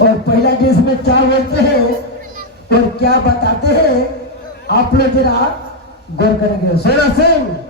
और पहला केस में क्या बोलते हैं और क्या बताते हैं आप लोग जरा गौर करेंगे। सोना सिंह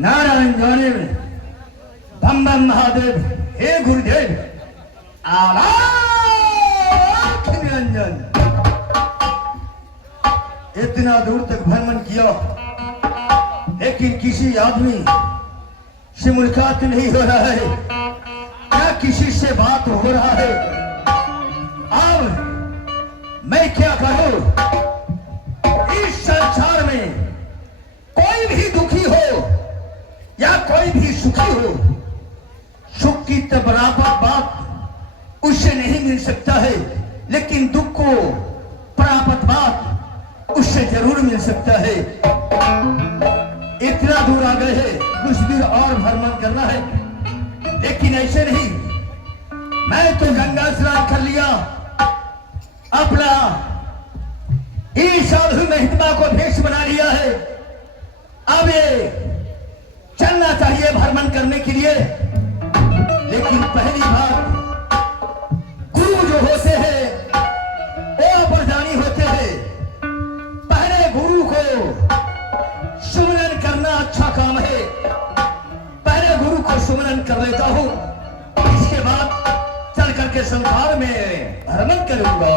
नारायण जाने में बम बम महादेव हे गुरुदेव आलाख निरंजन। इतना दूर तक भ्रमण किया लेकिन किसी आदमी से मुलाकात नहीं हो रहा है, क्या किसी से बात हो रहा है। अब मैं क्या करूं। इस संसार में कोई भी दुखी हो या कोई भी सुखी हो, सुख की तो बराबर बात उससे नहीं मिल सकता है, लेकिन दुख को प्राप्त बात उससे जरूर मिल सकता है। इतना दूर आ गए हैं, कुछ दूर और भ्रमण करना है, लेकिन ऐसे नहीं। मैं तो गंगा स्नान कर लिया, अपना इस साधु महिमा को भेष बना लिया है। अब ये चलना चाहिए भ्रमण करने के लिए, लेकिन पहली बात गुरु जो होते हैं वो अपरजानी होते हैं। पहले गुरु को सुमिरन करना अच्छा काम है, पहले गुरु को सुमिरन कर लेता हूं, इसके बाद चल करके संसार में भ्रमण करूंगा।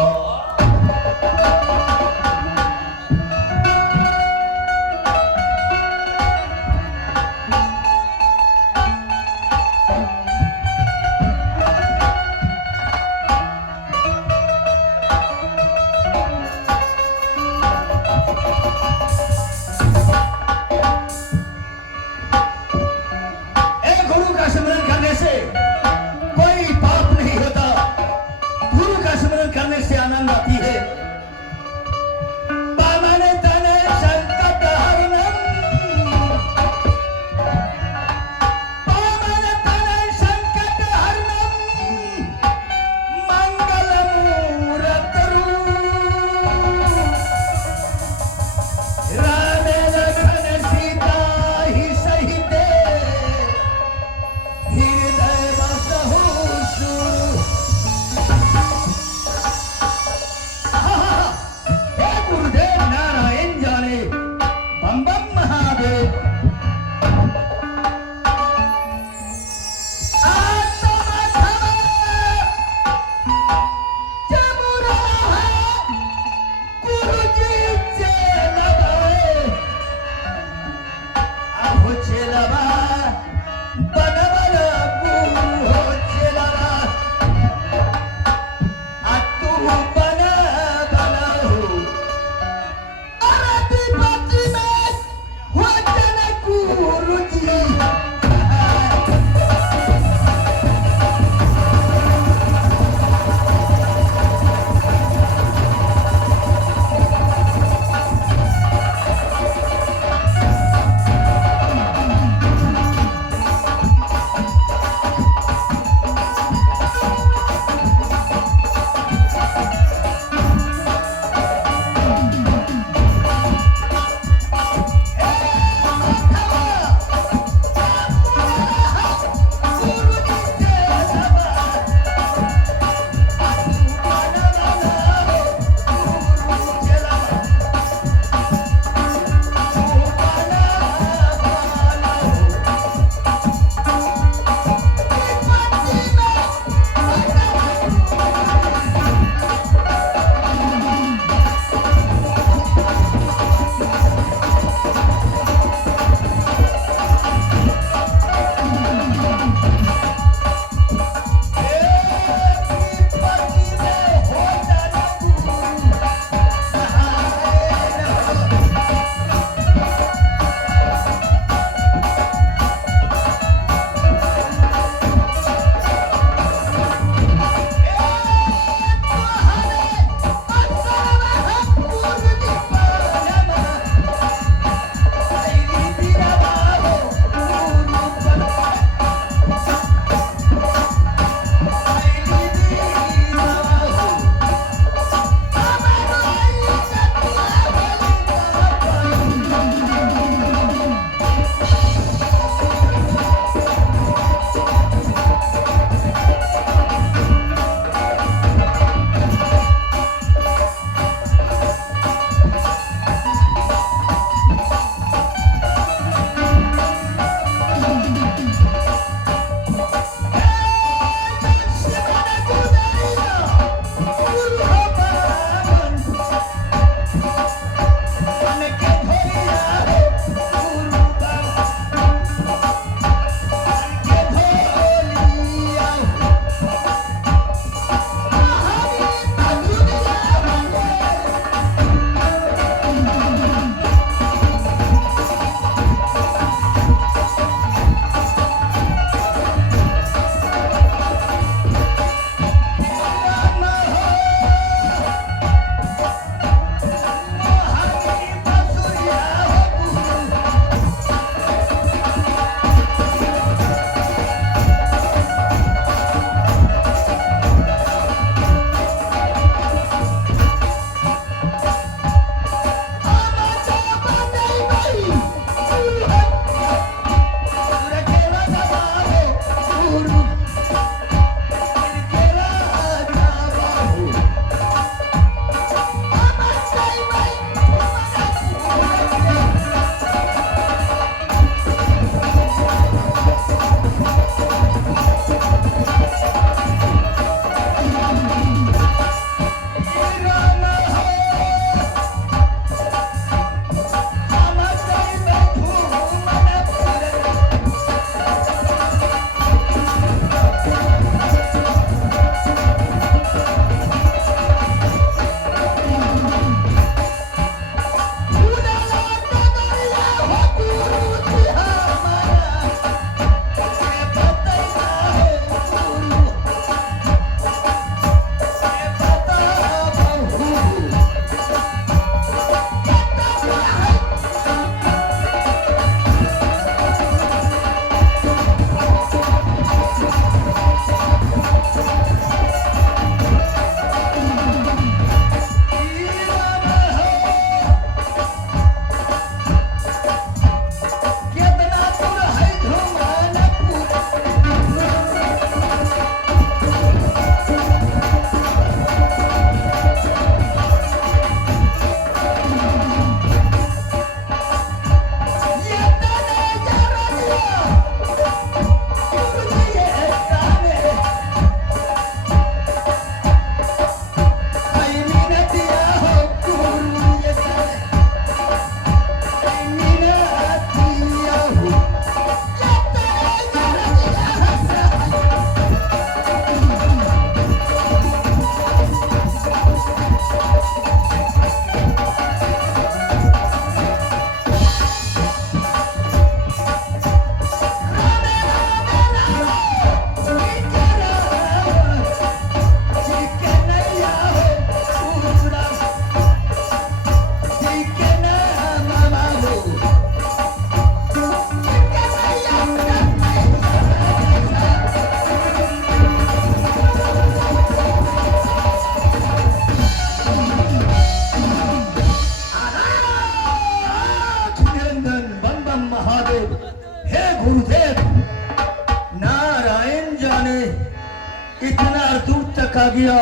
गया,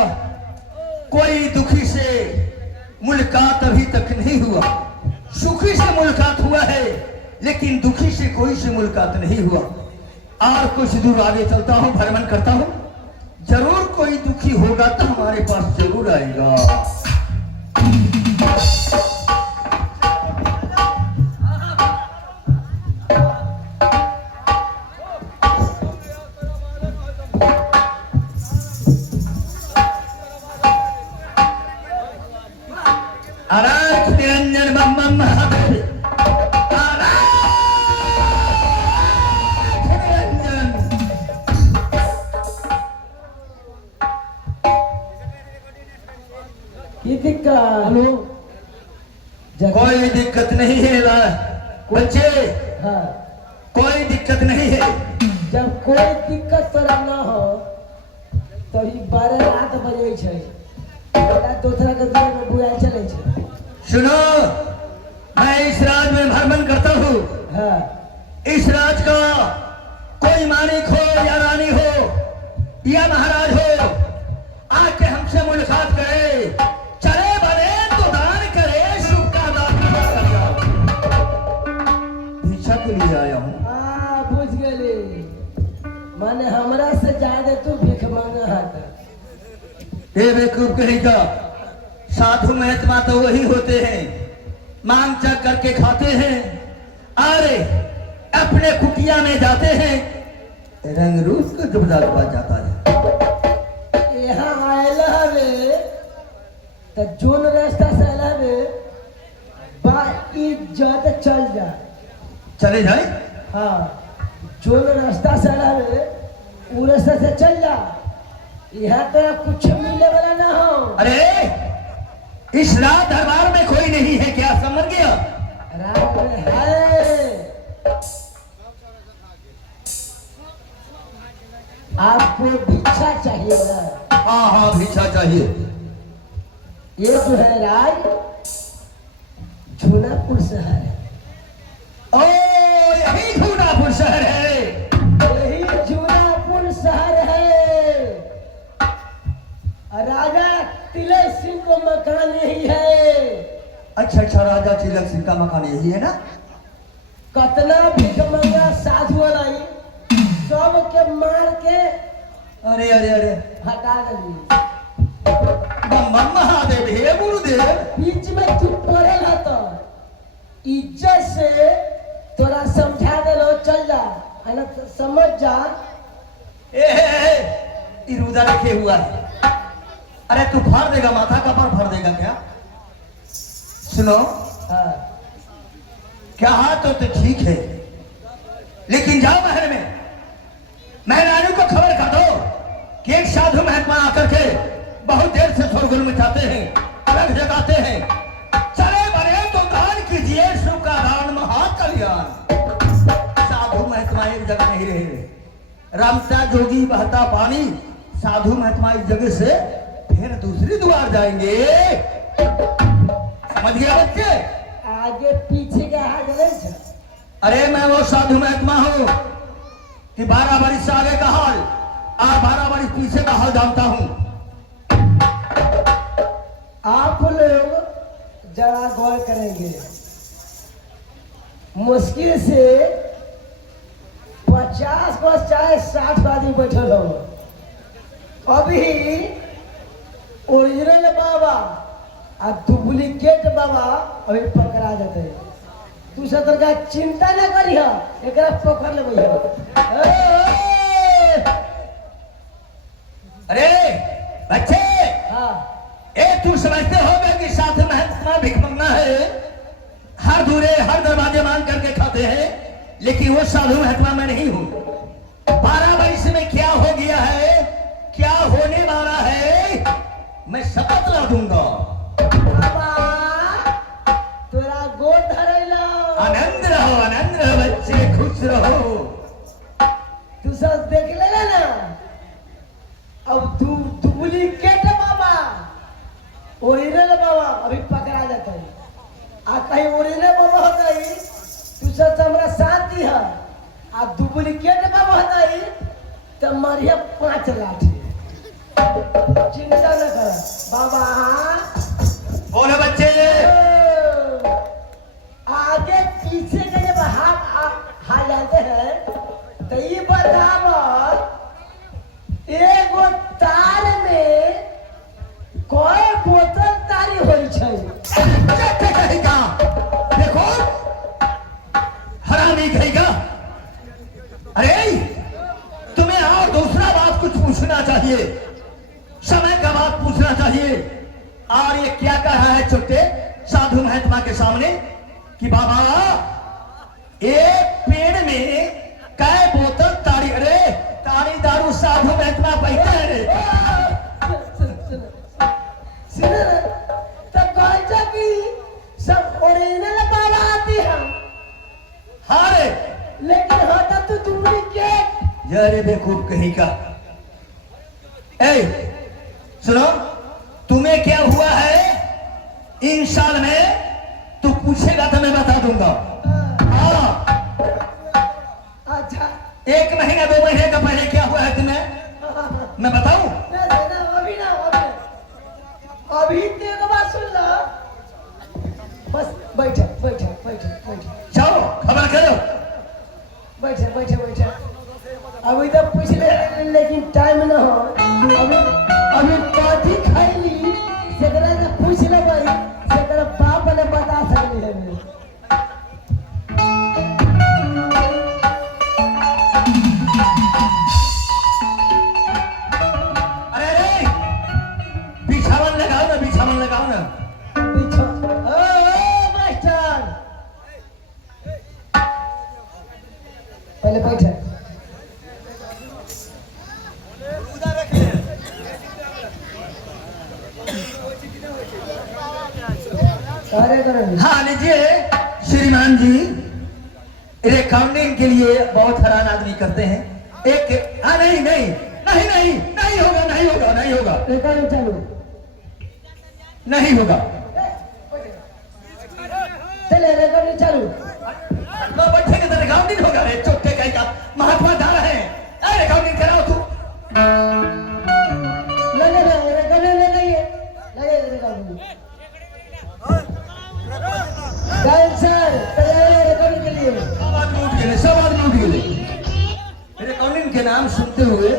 कोई दुखी से मुलाकात अभी तक नहीं हुआ। सुखी से मुलाकात हुआ है, लेकिन दुखी से कोई से मुलाकात नहीं हुआ। और कुछ दूर आगे चलता हूँ, भ्रमण करता हूँ, जरूर कोई दुखी होगा तो हमारे पास जरूर आएगा। निरंजन बम बम महादेव, निरंजन। की दिक्कत? हेलो, कोई दिक्कत नहीं है बच्चे, हाँ, कोई दिक्कत नहीं है। जब कोई दिक्कत तोरा ना हो तो 12 रात बजे छै, दूसरा के दिया में बुआ चले छै। सुनो, मैं इस राज में भ्रमण करता हूँ। हाँ, इस राज का कोई मालिक हो या रानी हो या महाराज हो, आके हमसे मुलाकात करे, चले बने तो दान करे, शुभ का दान कर जाओ। भिक्षा के लिए आया हूँ। बुझ गए, माने हमरा से ज्यादा तू भीख मांगा हाथ। ये बेवकूफ कहेगा, साधु महात्मा तो वही होते हैं, मांग चक करके खाते हैं, अरे अपने कुटिया में जाते हैं, रंग रूप को दुबला दुबला जाता है। यहाँ आयला हवे तो जोन रास्ता से आयला हवे बा इज्जत चल जा, चले जाए। हाँ, जोन रास्ता से आयला हवे वो रास्ता से चल जा, यहाँ तो कुछ मिले वाला ना हो। अरे इस रात दरबार में कोई नहीं है क्या, समझ गया? रात में है, आपको भिक्षा चाहिए ना? हाँ हाँ, भिक्षा चाहिए। ये जो है राज झूनापुर शहर है। ओ, यही झूनापुर शहर है। यही झूनापुर शहर है। राजा तिलक सिंह को मकान यही है। अच्छा अच्छा, राजा तिलक सिंह का मकान यही है ना? कतना भिखमंगा साधु वाला सब के मार के अरे अरे अरे, हटा दिली। बम बम महादेव, हे गुरुदेव। बीच में तू पड़ेल है तो इज्जत से तोरा समझा देलो, चल जा, है ना? समझ जा। इरुदा रखे हुआ है। अरे तू फाड़ देगा, माथा का पर फाड़ देगा क्या? सुनो, हाँ, क्या हाथ तो ठीक है, लेकिन जाओ महल में, मैं रानी को खबर कर दो कि एक साधु महात्मा आकर के बहुत देर से शोरगुल मचाते हैं, रंग जगाते हैं, चले बने तो दान कीजिए, शुभ का दान महाकल्याण। साधु महात्मा एक जगह नहीं रहे, रामता जोगी बहता पानी, साधु महात्मा इस जगह से फिर दूसरी द्वार जाएंगे। समझ गया बच्चे? आगे पीछे का हाथ नहीं था। अरे मैं वो साधु महात्मा हूँ कि 12 वर्ष आगे का हाल और 12 वर्ष पीछे का हाल जानता हूँ। आप लोग जरा गौर करेंगे, मुश्किल से 50 को चाहे 60 आदमी बैठल हो। अभी ओरिजिनल बाबा और डुप्लीकेट बाबा अभी पकड़ा जाते। दूसरा तरह चिंता न करी, एक पकड़ ले। अरे बच्चे, हाँ, तू समझते होगा कि साधु महात्मा भिख मंगना है, हर दूरे हर दरवाजे मांग करके खाते हैं, लेकिन वो साधु महात्मा मैं नहीं हूँ। 12 वर्ष में क्या हो गया है, क्या होने वाला है, मैं शपथ ला दूंगा। तोरा गोद धरेला। आनंद रहो बच्चे, खुश रहो। तू सब देख लेला ना, अब डुप्लीकेट बाबा ओरिजिनल बाबा अभी पकड़ा जाता है। आ कहीं ओरिजिनल बाबा होता है तू सब हमरा साथ दी है, आ डुप्लीकेट बाबा होता है तो मारिया 5 लाठी। चिंता न कर बाबा। बोलो बच्चे। आगे पीछे के जब हाथ जाते हैं तो ये बताओ एगो तार में कोई बोतल तारी होई छै? कहेगा देखो हरामी कहेगा। अरे तुम्हें और दूसरा बात कुछ पूछना चाहिए, समय का बात पूछना चाहिए। और ये क्या कह रहा है छोटे साधु महात्मा के सामने कि बाबा एक पेड़ में कै बोतल तारी। अरे तारी दारू साधु महात्मा पहले है रे। तो कहता कि सब ओरिजिनल बाबा आती है। हाँ रे, लेकिन होता तो डुप्लीकेट। यारे बेवकूफ कहीं का। ए सुनो, तुम्हें क्या हुआ है इन साल में तू पूछेगा तो मैं बता दूंगा। हाँ अच्छा 1 महीना 2 महीने का पहले क्या हुआ है तुम्हें मैं बताऊं? अभी ना अभी तेरे बात सुन लो। बस बैठे बैठे बैठे बैठे चलो खबर करो। बैठे बैठे बैठे अभी तो पूछ ले लेकिन टाइम ना हो। अभी अभी कथी खाइली सेकरा से पूछ ले भाई, सेकरा बाप ने बता सकली है। अरे अरे बिछावन लगाओ ना, बिछावन लगाओ ना। पीछे ओ मास्टर पहले बैठे। हाँ लीजिए श्रीमान जी, रिकॉर्डिंग के लिए बहुत हैरान आदमी करते हैं। एक हाँ नहीं नहीं नहीं नहीं नहीं होगा नहीं होगा नहीं होगा रिकॉर्डिंग चालू नहीं होगा। चले रिकॉर्डिंग चालू। तो बच्चे के तो रिकॉर्डिंग होगा रे, चोटे कहेगा महात्मा जा रहे हैं। अरे रिकॉर्डिंग कराओ तू। लगे रिकॉर्डिंग लगे रिकॉर्डिंग। डांसर तैयार है रिकॉर्डिंग के लिए। सब आदमी उठ गए रिकॉर्डिंग के नाम सुनते हुए।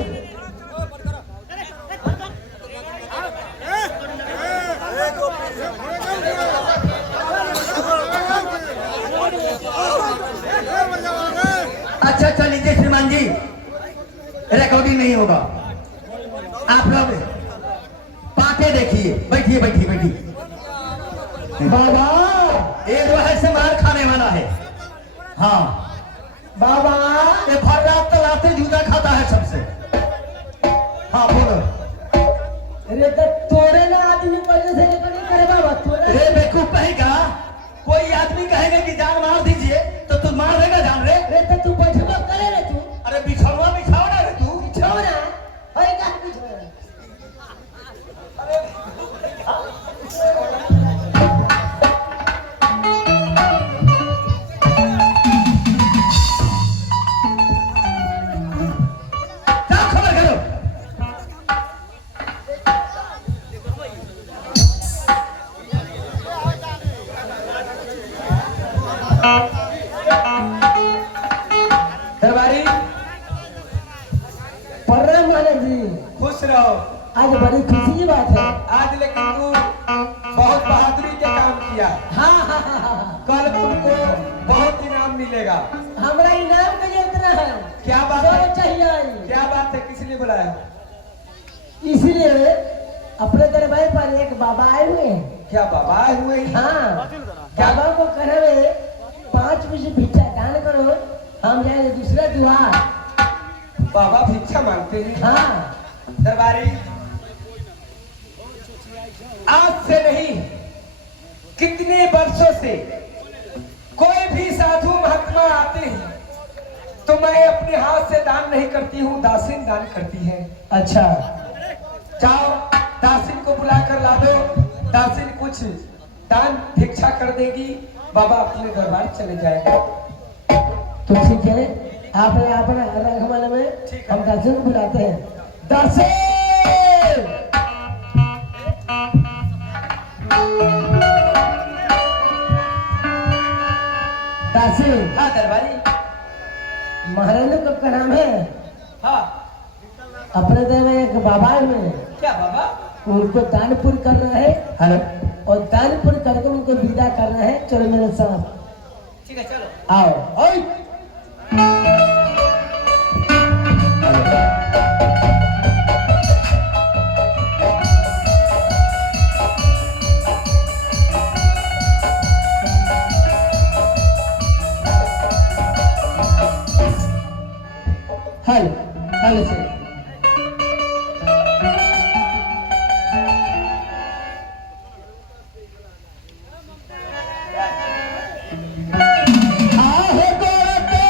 अच्छा अच्छा लीजिए श्रीमान जी, रिकॉर्डिंग नहीं होगा। आप लोग पाके देखिए। बैठिए बैठिए बैठिए। बाबा ये जो है से मार खाने वाला है। हाँ बाबा ये भर रात तलाते जूता खाता है सबसे। हाँ बोलो। अरे तो तोरे ना आदमी पहले से रिकॉर्डिंग करे बाबा तोरे। अरे बेवकूफ कहेगा, कोई आदमी कहेगा कि जान मार दीजिए तो तू मार देगा जान रे। अरे तो तू बैठवा करे रे तू। अरे बिछौना बिछाओ ना रे तू। बिछौना होय का बिछौना। क्या खबर करो। दरबारी परम माने जी खुश रहो। आज बड़ी खुशी की बात है। आज लेकिन तू बहुत बहादुरी के काम किया। हाँ हाँ हाँ हाँ। कल तुमको बहुत इनाम मिलेगा। हमारा इनाम का ये इतना है। क्या बात जो है? चाहिए। क्या बात है, किस लिए बुलाया? इसलिए अपने दरबार पर एक बाबा आए हुए हैं। क्या बाबा आए हुए ही? हाँ बाबा को कह रहे 5 बजे भिक्षा दान करो, हम जाएंगे दूसरा द्वार। बाबा भिक्षा मांगते हैं। हाँ दरबारी आज से नहीं, कितने वर्षों से कोई भी साधु महात्मा आते हैं तो मैं अपने हाथ से दान नहीं करती हूँ, दासिन दान करती है। अच्छा जाओ दासिन को बुला कर ला दो, दासिन कुछ दान भिक्षा कर देगी, बाबा अपने दरबार चले जाएगा। तो ठीक है, आप अपना रंगमल में हम दर्शन बुलाते हैं। दर्शन दासी हाँ दरबारी। महारानी का क्या नाम है? हाँ अपने देव में एक बाबा में क्या बाबा? उनको दानपुर करना है। हेलो और दानपुर करके उनको विदा करना है। चलो मेरे साथ ठीक है चलो। आओ। ओए हेलो हेलो से आहे गोरते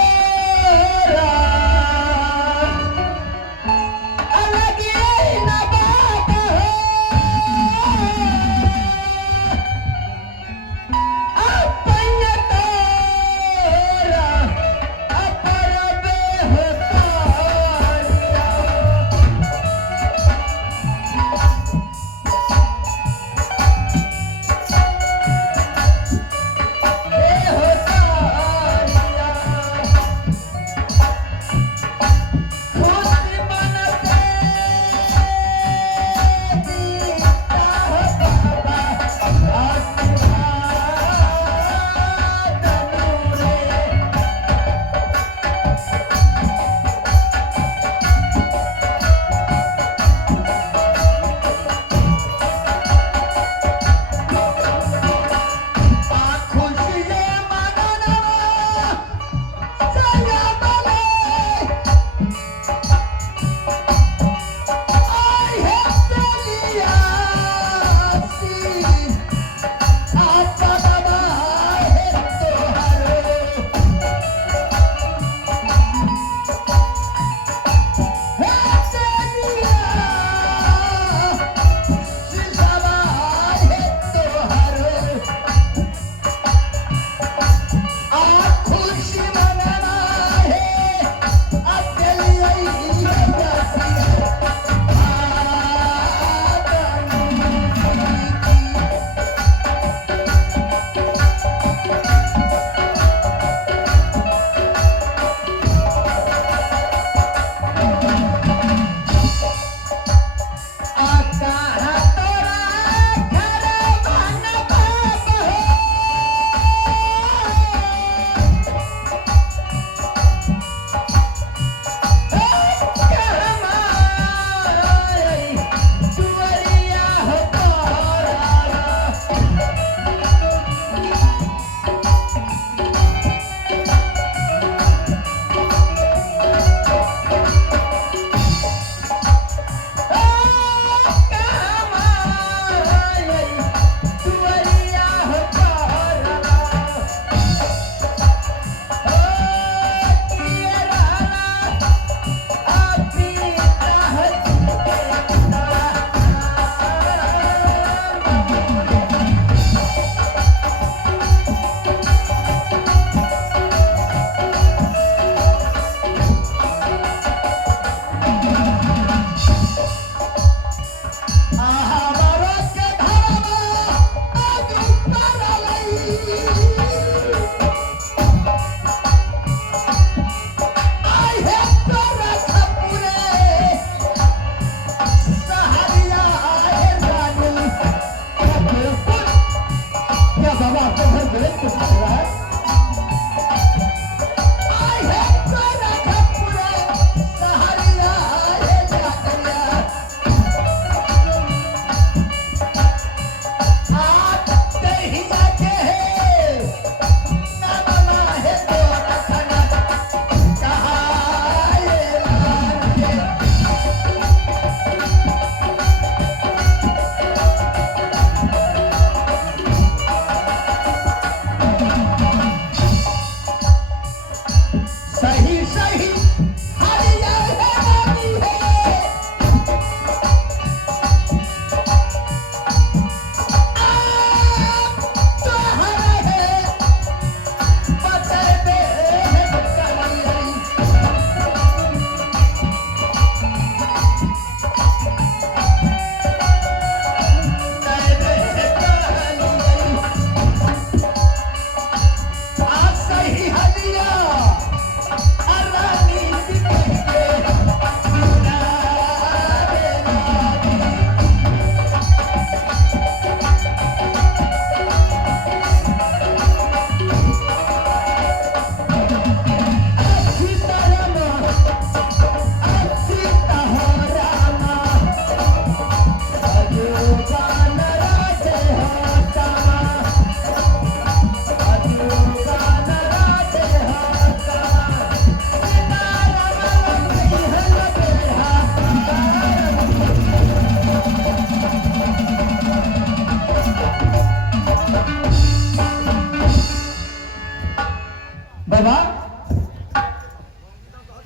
बाबा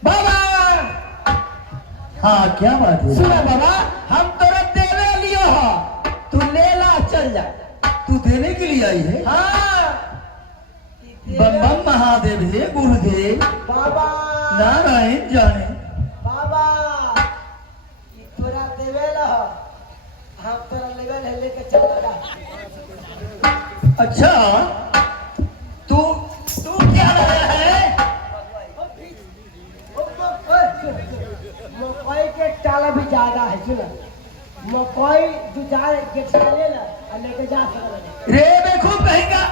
बाबा हाँ क्या बात है? सुना बाबा, हम तोरा देवे लियो हो, तू ले ला चल जा। तू देने के लिए आई है? हाँ बम बम महादेव हे गुरुदेव बाबा नारायण जाने। बाबा ई तोरा देवेला हो, हम तोरा लेवल है लेके चलेगा। अच्छा तू तू क्या लाया है? मकई के टाला भी ज्यादा है, सुना मकई दो चार गेट ले ला और लेके जा सकते। रे बेवकूफ कहेगा,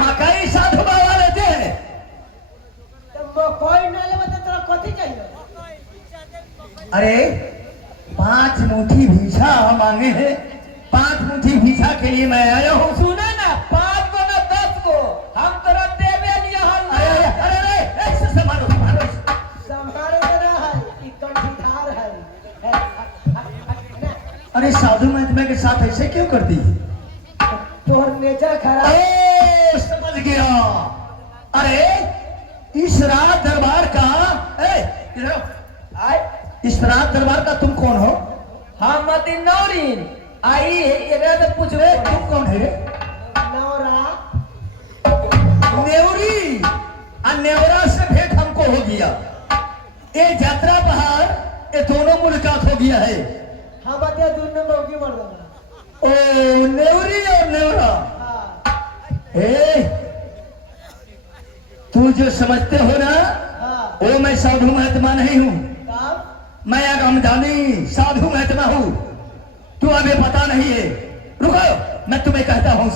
मकई साधु बाबा लेते हैं। तो मकई न लेबे तो तोरा कथी चाहिए? अरे 5 मुट्ठी भीछा मांगे हैं, 5 मुट्ठी भीछा के लिए मैं आया हूँ। सुना ना, 5 को ना 10 को हम तोरा देवे लियो हो। अरे अरे अरे ऐसे संभालो संभालो। संभारे देना है, ई कंठीधार है। अरे साधु महात्मा के साथ ऐसे क्यों करती है? तोहर नेचर खराब। ओ समझ गया। अरे इस रात दरबार का इधर आओ। आए इस रात दरबार का तुम कौन हो? हम मदीन नौरीन आई इधर से पूछ अरे रहे तुम कौन है रे? नौरा नेवरी। नेवरा से भेंट हमको हो गया। ये यात्रा बाहर ये दोनों मुलाकात हो गया है। हम बतिया दोनों मौकी मर देना। ओ नेवरी और नेवरा। हाँ ए तू जो समझते हो ना हाँ वो मैं साधु महात्मा नहीं हूँ। तब मैं आगामदानी साधु महात्मा हूँ। तू अभी पता नहीं है। रुको मैं तुम्हें कहता हूँ।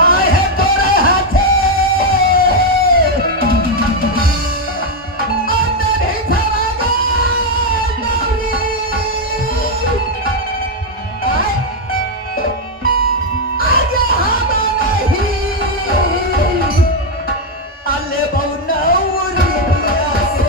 आए हैं तोरे हाथे, अंदर ही धरागा नौरी। आए आगे हम नहीं, अल्ले बहु नौरी आगे।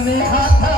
में हाथा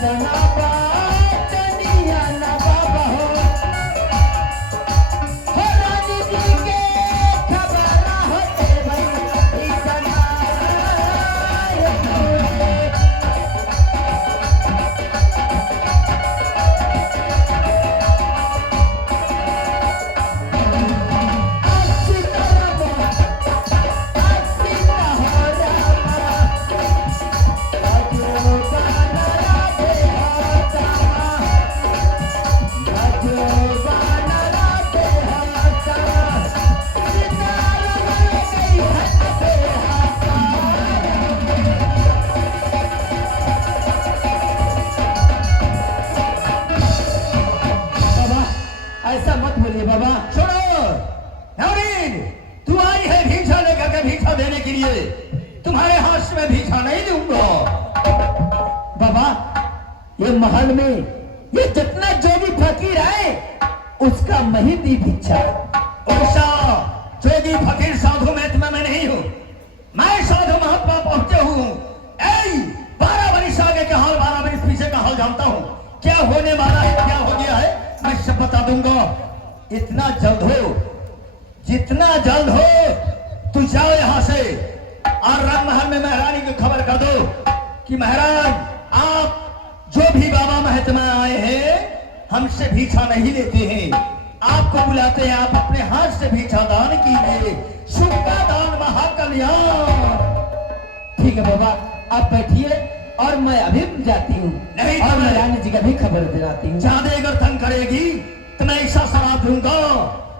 इतना बात दुनिया ना बाबा हो रानी जी के खबर होते भाई इतना ऐसा मत बोलिए बाबा। सुनो नवनीत, तू आई है भिक्षा लेकर के भिक्षा देने के लिए, तुम्हारे हाथ से मैं भिक्षा नहीं दूंगा। बाबा ये महल में ये जितना जो भी फकीर है उसका मैं ही दी भिक्षा। ऐसा जोगी फकीर साधु में मैं नहीं हूँ, मैं साधु महात्मा पहुंचे हूँ। 12 वर्ष आगे का हाल 12 वर्ष पीछे का हाल जानता हूँ, क्या होने वाला है क्या हो गया है मैं सब बता दूंगा। इतना जल्द हो, जितना जल्द हो तू जाओ यहाँ से और राजमहल में महारानी को खबर कर दो कि महाराज आप जो भी बाबा महत्मा आए हैं हमसे भिक्षा नहीं लेते हैं, आपको बुलाते हैं, आप अपने हाथ से भिक्षा दान कीजिए, सुख का दान महाकल्याण। ठीक है बाबा, आप बैठिए और मैं अभी जाती हूँ नहीं और मैं रानी जी का भी खबर दिलाती हूँ। ज्यादा अगर तंग करेगी तो मैं ऐसा शराब दूंगा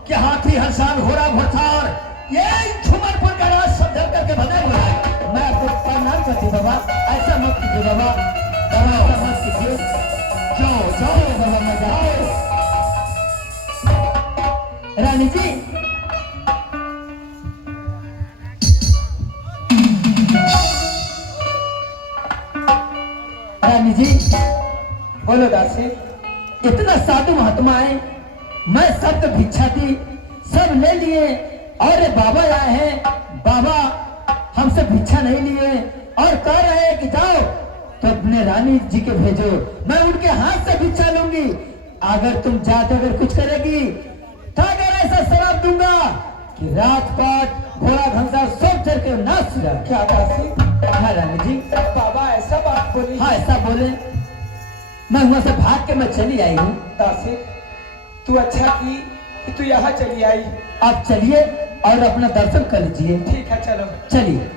कि हाथी हंसान घोड़ा घुड़सार ये झुमरपुर का राज सब जल करके बने हुए हैं। मैं आपको प्रणाम करती हूँ बाबा, ऐसा मत कीजिए बाबा, ऐसा मत कीजिए। जाओ जाओ बाबा, मैं जाओ। रानी जी रानी जी बोलो दासी। इतना साधु महात्मा है, मैं सबको भिक्षा दी, सब ले लिए और ये बाबा आए हैं, बाबा हमसे भिक्षा नहीं लिए और कह रहे हैं कि जाओ तो अपने रानी जी के भेजो, मैं उनके हाथ से भिक्षा लूंगी। अगर तुम जाते अगर कुछ करेगी तो अगर ऐसा शराब दूंगा कि रात पाट घोड़ा घंसा सब चल के नाच जा। क्या दासी? हाँ रानी जी। बाबा ऐसा बात बोली? हाँ ऐसा बोले, मैं वहां से भाग के मैं चली आई हूँ। दासी तू अच्छा की कि तू यहाँ चली आई। आप चलिए और अपना दर्शन कर लीजिए। ठीक है चलो। चलिए।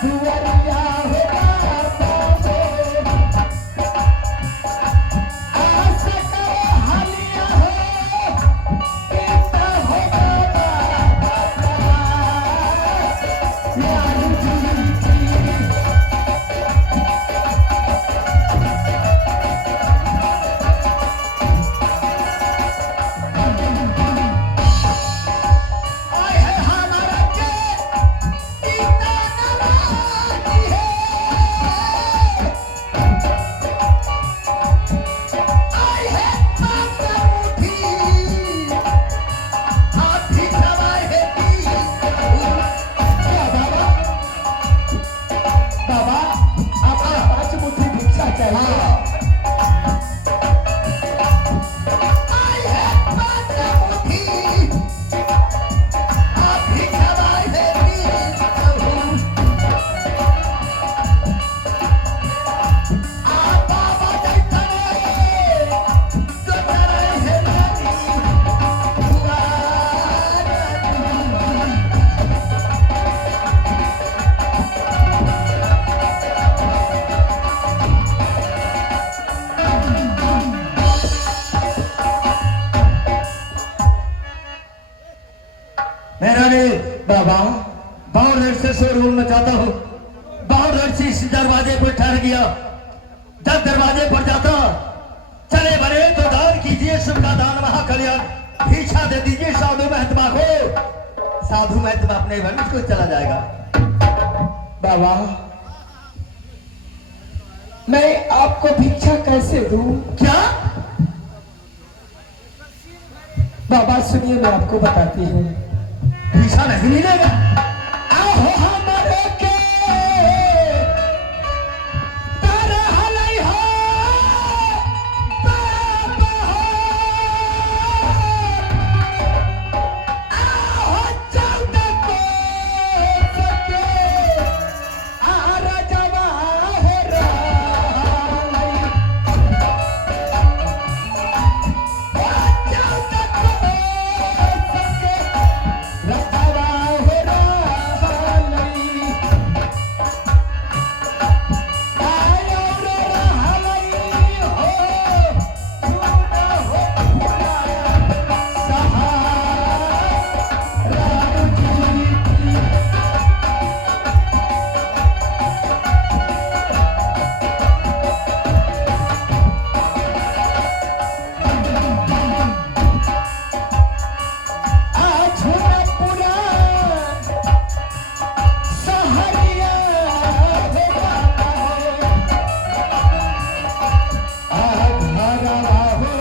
दुवरिया हो बाबा हो आस करे हलिया हो पिता हो बाबा लालू जी आए है हमारा के पिता नवाजी है आए है माता मुठी हाथी सवाए है बाबा बाबा आपको 5 मुट्ठी भिक्षा चाहिए आए है माता मुठी हाथी सवाए है आ बाबा दैतने तो करे है नानी मेरा ने बाबा बहुत देर से शोरूम में जाता हूँ बहुत देर से इस दरवाजे पर ठहर गया जब दरवाजे पर जाता चले बने तो दान कीजिए सबका दान महाकल्याण भिक्षा दे दीजिए साधु महात्मा को साधु महात्मा अपने वंश को चला जाएगा बाबा मैं आपको भिक्षा कैसे दूं क्या बाबा सुनिए मैं आपको बताती हूँ भिक्षा नहीं मिलेगा आहो हमरे के तारे हलै हो बाबा हो आहो चौदह को सके आरा जवा हो रहलै चौदह को सके रखवा हो रहलै आयो रे रहलै हो सुना हो पूरा सहारा जी आज पूरा सहरिया हो बाबा हो आज भरवा हो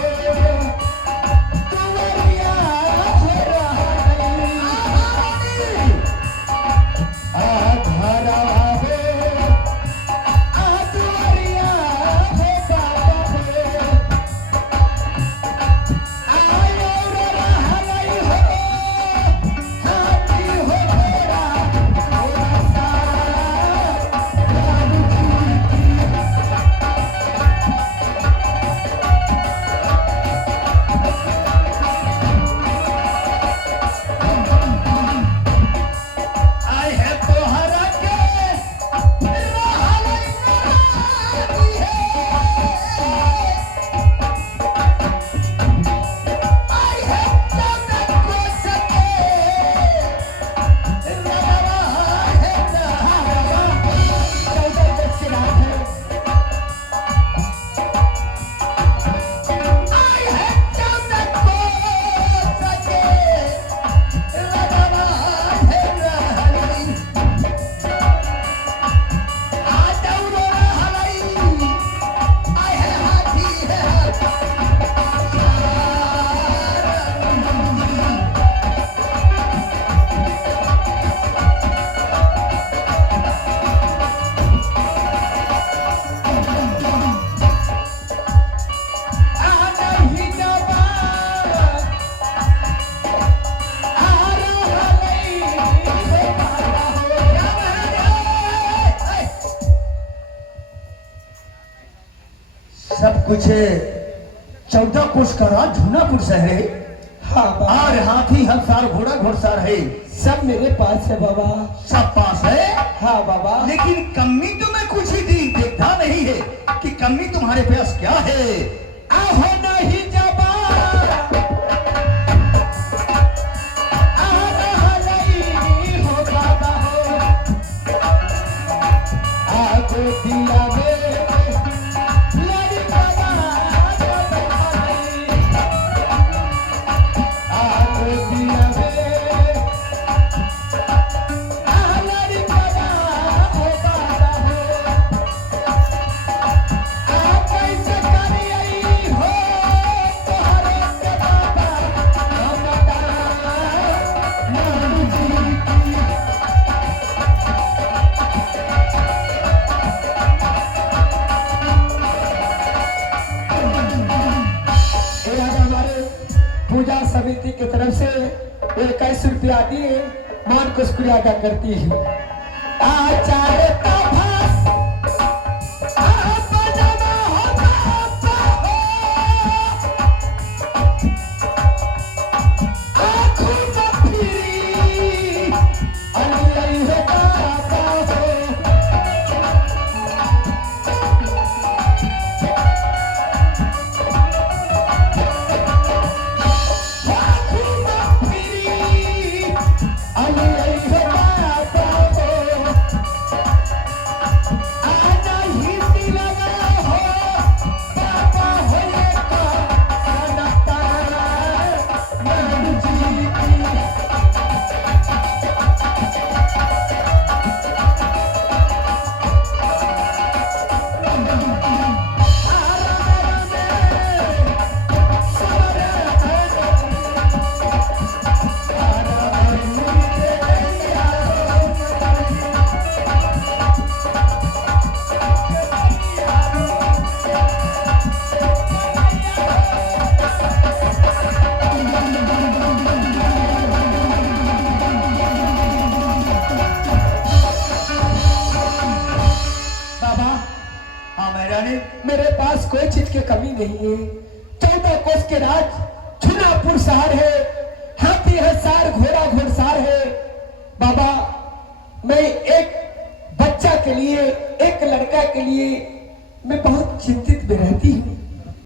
दुवरिया हो रहलै आज भरवा हो आज दुवरिया हो बाबा हो आयो रे रहलै हो हाथी हो घोड़ा घोड़ा सारा लालू जी आए है तोहरा के रहलै नानी है आए है चौदह को सके रवा है बाबा 14 वर्ष से रात है आए है चौदह को सके रवा है रहलै आ दौड़ो रहलै आए है हाथी है आ नहीं जवा आ रहलै हो बाबा हो सब कुछ 14 कोस का राज झूनापुर शहर है हाँ बाबा और हाथी हंसार घोड़ा घोड़सार है सब मेरे पास है बाबा सब पास है हाँ बाबा। लेकिन कमी तो मैं कुछ ही दी देखता नहीं है कि कमी तुम्हारे पास क्या है। आहो नहीं जबा हो बाबा हो आगो दिया पूजा समिति की तरफ से 21 रुपया दिए मान को शुक्रिया अदा करती है। आचार्य मेरे पास कोई चीज की कमी नहीं है। 14 कोस के राज छुनापुर शहर है, हाथी है सार, घोड़ा घोड़सार है। बाबा मैं एक बच्चा के लिए, एक लड़का के लिए मैं बहुत चिंतित में रहती